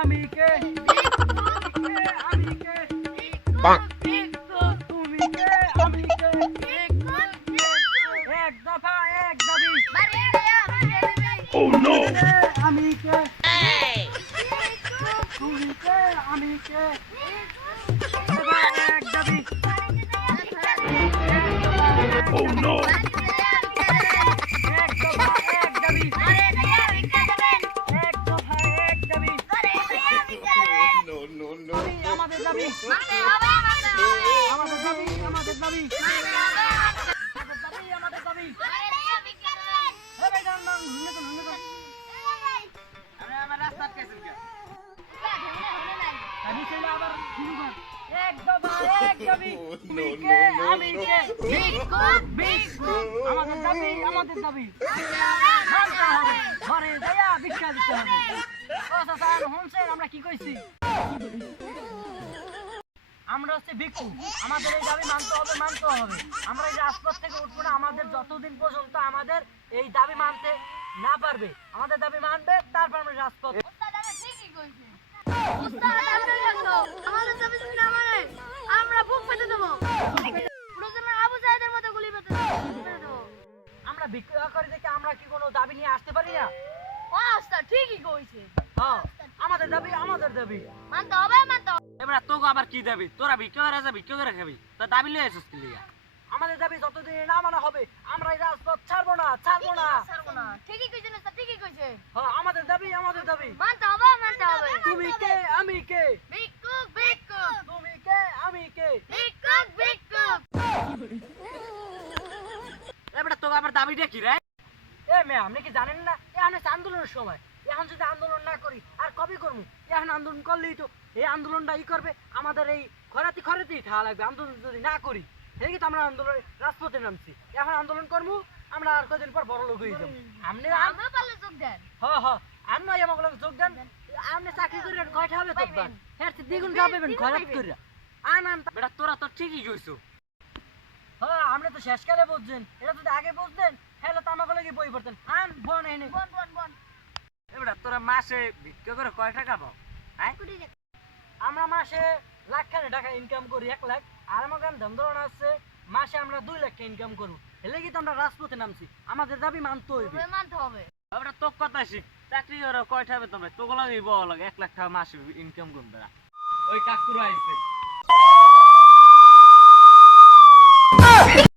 আমি কে আমি কে তুমি কে আমি কে এক দফা এক দাবি আমি কে তুমি কে আমি কে এক দাবি Oh no! এক দফা এক দাবি এক দফা এক দাবি No, no, no. আমাদের দাবি আমাদের দাবি আমাদের দাবি আমাদের দাবি আমার রাস্তা আটকেছে আমি চলে আবার শুরু কর এক দফা এক দাবি তুমি কে আমি কে আমাদের দাবি আমাদের দাবি মানতে হবে ঘরে যাইয়া ভিক্ষা দিতে হবে ও চাচা শুনছেন আমরা কি কইছি আমরা হচ্ছে ভিক্ষু আমাদের এই দাবি মানতে হবে আমরা এই রাজপথ থেকে উঠবো না আমাদের যতদিন পর্যন্ত আমাদের এই দাবি মানতে না পারবে আমাদের দাবি মানবে তারপর আমরা রাজপথ আমরা ভিক্ষু করে দেখে আমরা কি কোনো দাবি নিয়ে আসতে পারি না হ্যাঁ আমাদের দাবি এবার তোকে আবার কি দাবি তোরা ভিক্ষা করে যা ভিক্ষা করে খাবি তো দাবি লয়ে আসছিস কি লিগা আমাদের দাবি যতদিন না মানা হবে আমরা এই রাজপথ ছাড়বো না হ্যাঁ আমাদের দাবি তুমি কে আমি কে তুমি কে আমি কে এবার তোকে আবার দাবিটা কি রে এ মেয়ে আপনি কি জানেন না এখন হচ্ছে আন্দোলনের সময় এখন যদি আন্দোলন না করি আর কবে করবো এখন আন্দোলন করলেই তো এই আন্দোলনটা করবে আমাদের এই খরাতেই খাওয়া লাগবে আন্দোলন যদি না করি সেই তো আমরা আন্দোলনে রাজপথে নামছি এখন আন্দোলন করবো আমরা আর কদিন পর বড় লোক হয়ে যাবো আপনি আপনি আমাকে যোগ দেন আপনি চাকরি করে কয়টা হবে তোর হ্যাঁ দ্বিগুণ খাবেন খরাত করে বেটা তোরা তো ঠিকই কইছো হ্যাঁ আপনি তো শেষকালে বুঝছেন এটা যদি আগে বুঝতেন হ্যালো তো আমাকে লাগে বই পড়তেন বন এনে এবার তোরা মাসে ভিক্ষা করে কয় টাকা পাও হ্যাঁ আমরা মাসে লাখ টাকা ইনকাম করি 1 লাখ আর আমার ধন্দরণ আছে মাসে আমরা 2 লাখ টাকা ইনকাম করব এলে কি তো আমরা রাজপথে নামছি আমাদের দাবি মানতে হবে এবার তো কথা শিখ চাকরি করে কয়টা হবে তোমরা তোগুলো লাগে 1 লাখ টাকা মাসে ইনকাম করবে ওই কাকুরা আইছে